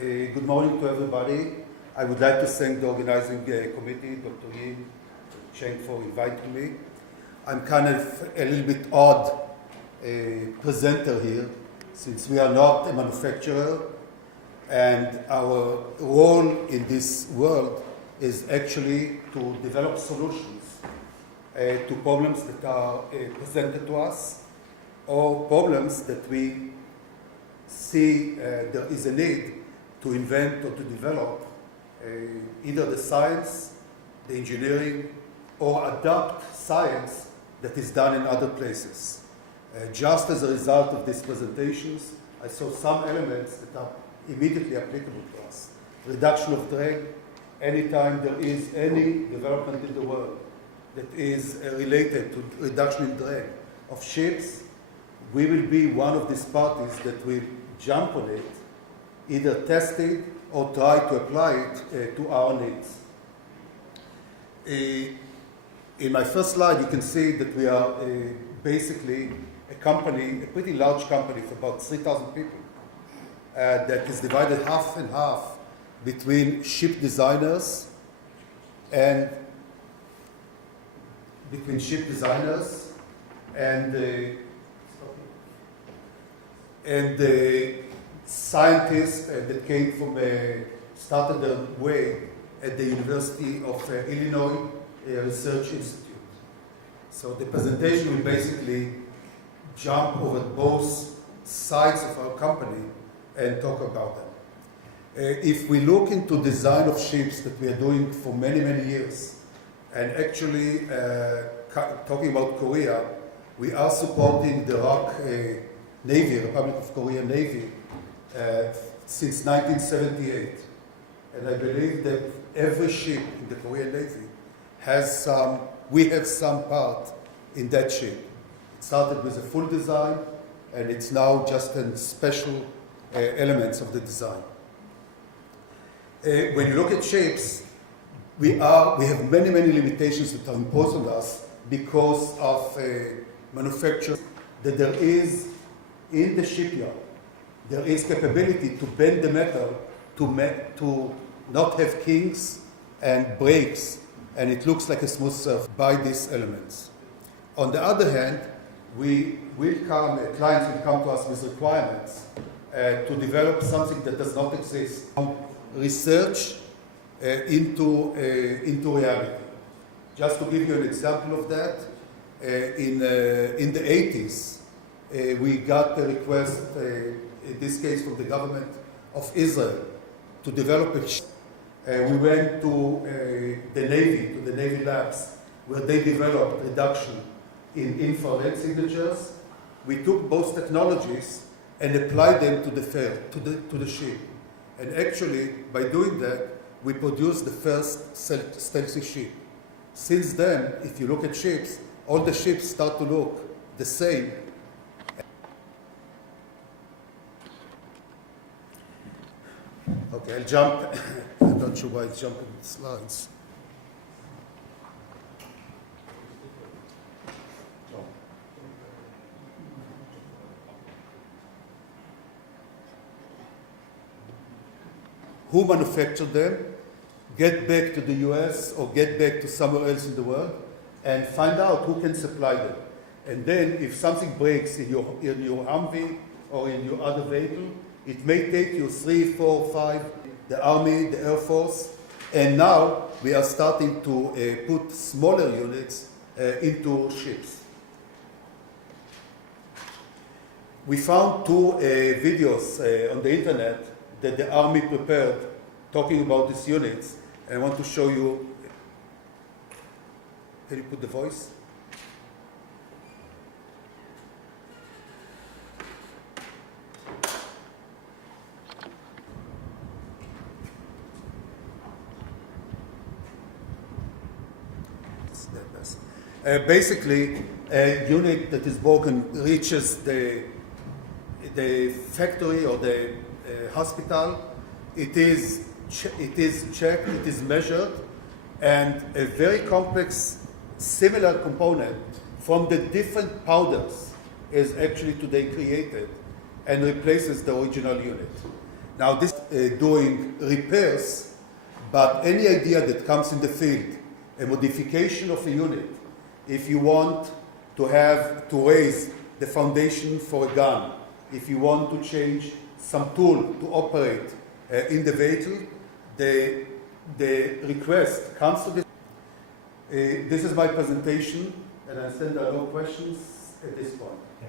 Good morning to everybody. I would like to thank the organizing committee, Dr. Yi, Cheng, for inviting me. I'm kind of a little bit odd presenter here, since we are not a manufacturer, and our role in this world is actually to develop solutions to problems that are presented to us, or problems that we see there is a need to invent or to develop either the science, the engineering, or adapt science that is done in other places. Just as a result of these presentations, I saw some elements that are immediately applicable to us. Reduction of drag. Anytime there is any development in the world that is related to reduction in drag of ships, we will be one of these parties that will jump on it, either test it or try to apply it to our needs. In my first slide, you can see that we are basically a company, a pretty large company of about 3,000 people that is divided half and half between ship designers and scientists that came from, started their way at the University of Illinois Research Institute. So the presentation will basically jump over both sides of our company and talk about them. If we look into design of ships that we are doing for many, many years, and actually talking about Korea, we are supporting the ROK Navy, Republic of Korea Navy, since 1978. And I believe that every ship in the Korean Navy has we have some part in that ship. It started with a full design, and it's now just in special elements of the design. When you look at ships, we have many, many limitations that are imposed on us because of manufacture, that there is in the shipyard, there is capability to bend the metal to not have kinks and breaks, and it looks like a smooth surface by these elements. On the other hand, clients will come to us with requirements to develop something that does not exist. Research into reality. Just to give you an example of that, in the 80s, we got a request, in this case from the government of Israel, to develop a ship. We went to the Navy labs, where they developed reduction in infrared signatures. We took both technologies and applied them to the ship. And actually, by doing that, we produced the first stealthy ship. Since then, if you look at ships, all the ships start to look the same. Okay, I'll jump. I'm not sure why it's jumping the slides. Who manufactured them, get back to the US or get back to somewhere else in the world, and find out who can supply them. And then if something breaks in your Humvee or in your other vehicle, it may take you 3, 4, 5, the Army, the Air Force, and now we are starting to put smaller units into ships. We found 2 videos on the internet that the Army prepared talking about these units. I want to show you. Can you put the voice? Basically, a unit that is broken reaches the factory or the hospital. It is checked, it is measured, and a very complex similar component from the different powders is actually today created and replaces the original unit. Now this doing repairs, but any idea that comes in the field, a modification of a unit, if you want to raise the foundation for a gun, if you want to change some tool to operate in the vehicle, the request comes to this. This is my presentation, and I understand there are no questions at this point. Yeah.